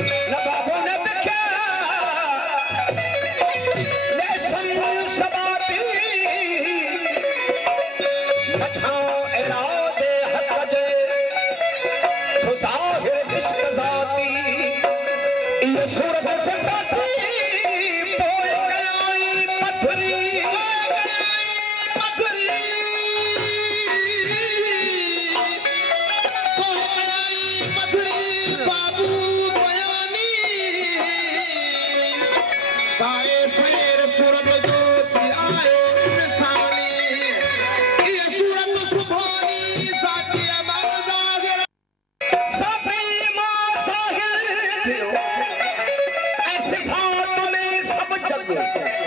नवाबों ने बिख्या ले सबाती मछाओ इरादे हक जे तो जाहिर इश्क जाती ये सूरत सताती पोए गई पथरी ऐसे फात में सब जग